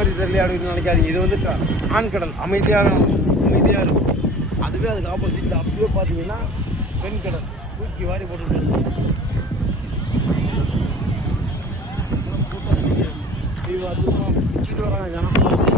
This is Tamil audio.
மாதிரி தெரியல அப்படின்னு நினைக்காதீங்க. இது வந்து ஆண்கடல் அமைதியாக இருக்கும். அதுவே அதுக்கு ஆப்போசிட்டில் அப்படியே பார்த்தீங்கன்னா பெண் கடல் தூக்கி வாரி போட்டுருக்காங்க. அதிகமாக வராங்க ஜனம்.